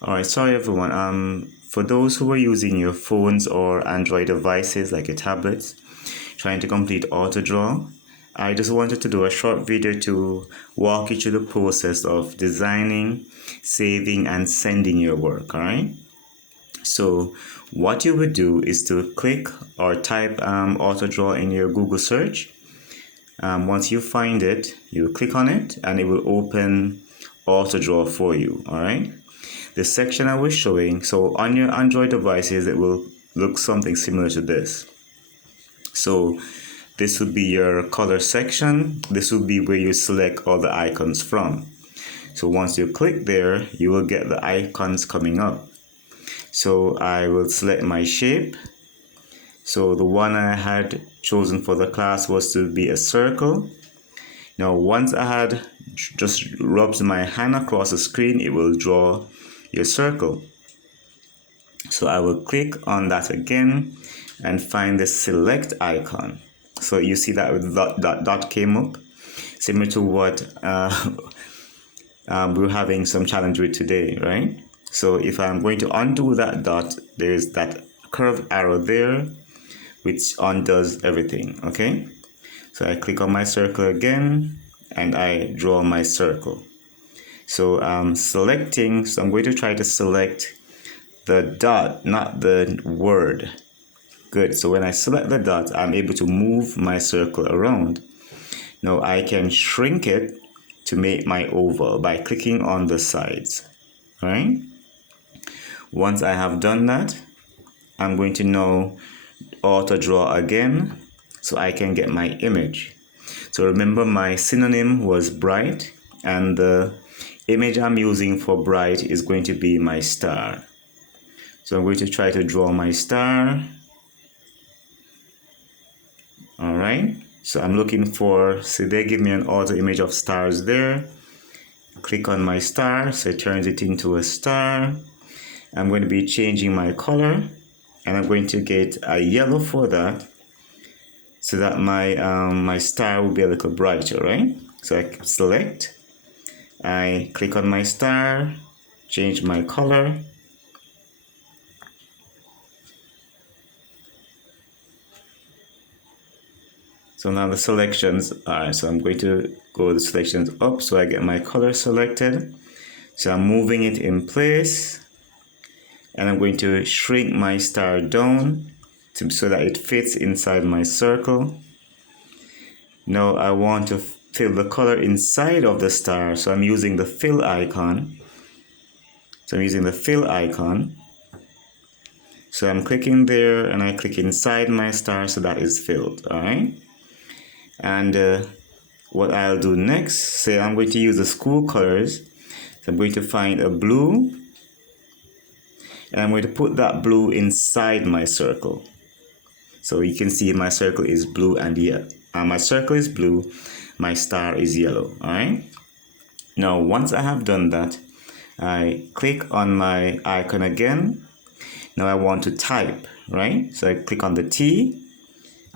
All right, sorry everyone. For those who are using your phones or Android devices like your tablets, trying to complete AutoDraw, I just wanted to do a short video to walk you through the process of designing, saving, and sending your work. All right. So what you would do is to click or type AutoDraw in your Google search. Once you find it, you click on it, and it will open AutoDraw for you. All right. The section I was showing, so on your Android devices, it will look something similar to this. So this would be your color section. This would be where you select all the icons from. So once you click there, you will get the icons coming up. So I will select my shape. So the one I had chosen for the class was to be a circle. Now once I had just rubbed my hand across the screen, it will draw your circle. So I will click on that again and find the select icon. So you see that dot came up, similar to what we're having some challenge with today, right? So if I'm going to undo that dot, there's that curved arrow there, which undoes everything, okay? So I click on my circle again and I draw my circle. So I'm selecting, so I'm going to try to select the dot, not the word. Good. So when I select the dot, I'm able to move my circle around. Now I can shrink it to make my oval by clicking on the sides. All right. Once I have done that, I'm going to now auto draw again so I can get my image. So remember, my synonym was bright, and the image I'm using for bright is going to be my star. So I'm going to try to draw my star. All right. So I'm looking for, so they give me an auto image of stars there. Click on my star, so it turns it into a star. I'm going to be changing my color, and I'm going to get a yellow for that, so that my star will be a little brighter, right? So I select, I click on my star, change my color. So now the selections are, so I'm going to go the selections up so I get my color selected. So I'm moving it in place, and I'm going to shrink my star down so that it fits inside my circle. Now I want to fill the color inside of the star, so I'm using the fill icon. So I'm using the fill icon. So I'm clicking there and I click inside my star so that is filled, all right? And what I'll do next, say I'm going to use the school colors. So I'm going to find a blue, and I'm going to put that blue inside my circle. So you can see my circle is blue and yellow. My circle is blue, my star is yellow, all right? Now, once I have done that, I click on my icon again. Now I want to type, right? So I click on the T,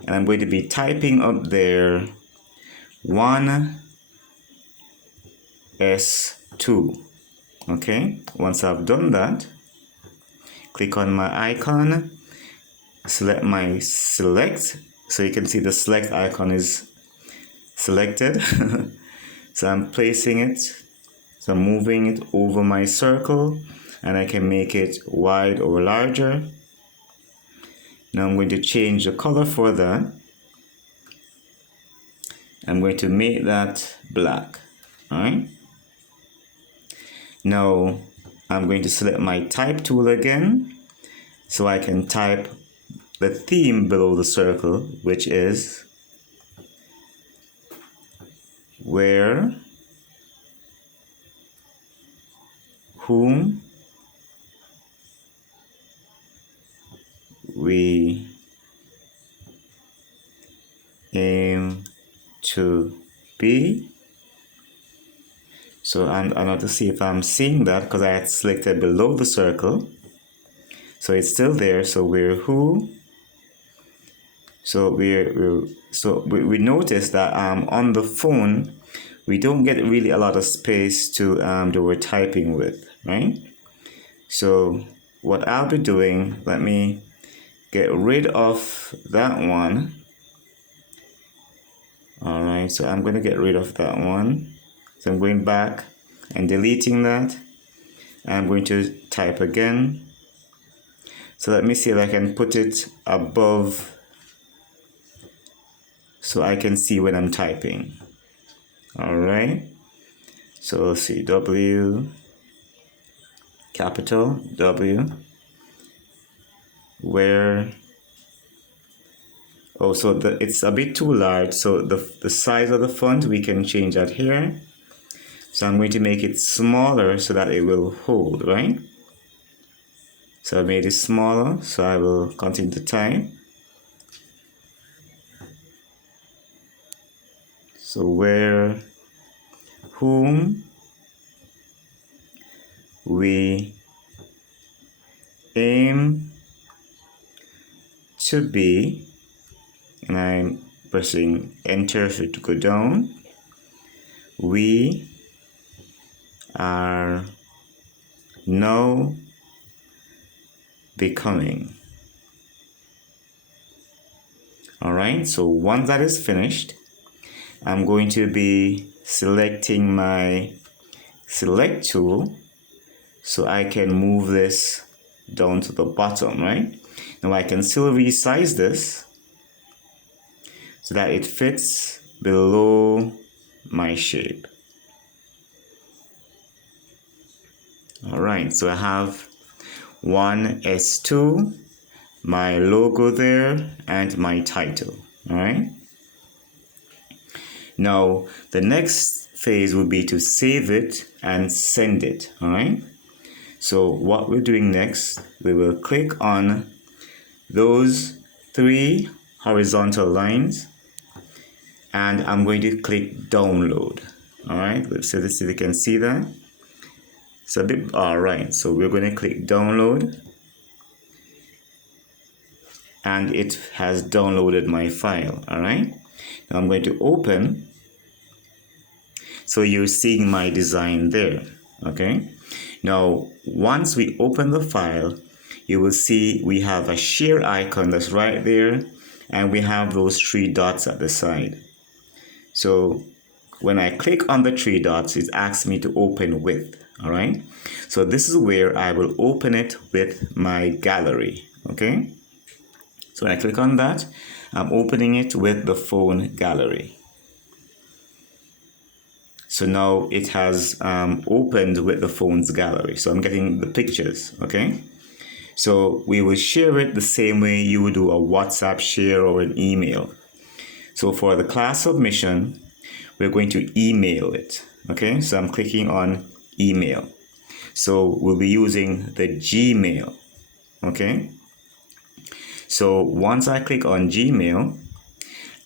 and I'm going to be typing up there 1S2, okay? Once I've done that, click on my icon, select my select, so you can see the select icon is selected. So I'm placing it, so I'm moving it over my circle, and I can make it wide or larger. Now I'm going to change the color for that. I'm going to make that black, all right? Now I'm going to select my type tool again, so I can type the theme below the circle, which is where, whom, we aim to be. So I'm going to see if I'm seeing that, because I had selected below the circle. So it's still there. So we're who. So we notice that on the phone we don't get really a lot of space to do our typing with, right? So what I'll be doing, let me get rid of that one. All right, so I'm going to get rid of that one. So I'm going back and deleting that. I'm going to type again. So let me see if I can put it above so I can see when I'm typing. All right, so let's see, W, capital W, where, oh, so it's a bit too large, so the size of the font, we can change that here. So I'm going to make it smaller so that it will hold, right? So I made it smaller, so I will continue to type. So where, whom we aim to be, and I'm pressing enter for it to go down. We are now becoming. All right, so once that is finished, I'm going to be selecting my select tool so I can move this down to the bottom, right? Now I can still resize this so that it fits below my shape. All right, so I have one S2, my logo there, and my title. All right. Now the next phase will be to save it and send it. All right. So what we're doing next, we will click on those 3 horizontal lines, and I'm going to click download. All right. Let's see if you can see that. It's a bit, all right. So we're going to click download, and it has downloaded my file. All right. Now I'm going to open. So you're seeing my design there. Okay. Now, once we open the file, you will see we have a share icon that's right there, and we have those 3 dots at the side. So when I click on the 3 dots, it asks me to open with. All right. So this is where I will open it with my gallery. Okay. So when I click on that, I'm opening it with the phone gallery. So now it has opened with the phone's gallery. So I'm getting the pictures, okay? So we will share it the same way you would do a WhatsApp share or an email. So for the class submission, we're going to email it, okay? So I'm clicking on email. So we'll be using the Gmail, okay? So once I click on Gmail,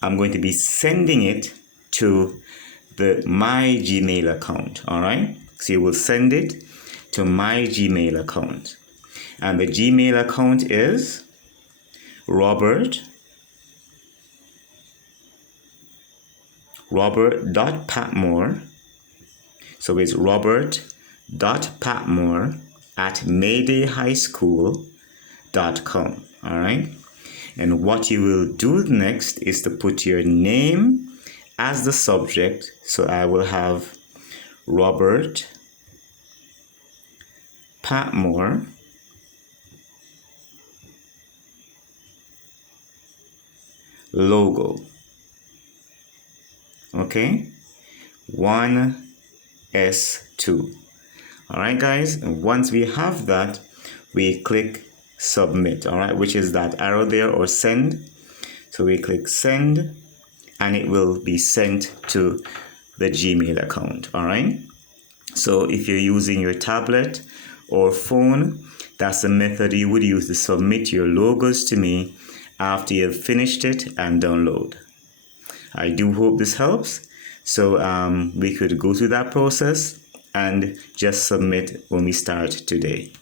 I'm going to be sending it to my Gmail account. All right, so you will send it to my Gmail account, and the Gmail account is Robert.Patmore. So it's Robert.Patmore@maydayhighschool.com. All right, and what you will do next is to put your name as the subject. So I will have Robert Patmore logo. Okay, 1S2. All right, guys, and once we have that, we click submit. All right, which is that arrow there, or send. So we click send, and it will be sent to the Gmail account. All right. So if you're using your tablet or phone, that's the method you would use to submit your logos to me after you've finished it and download. I do hope this helps. So we could go through that process and just submit when we start today.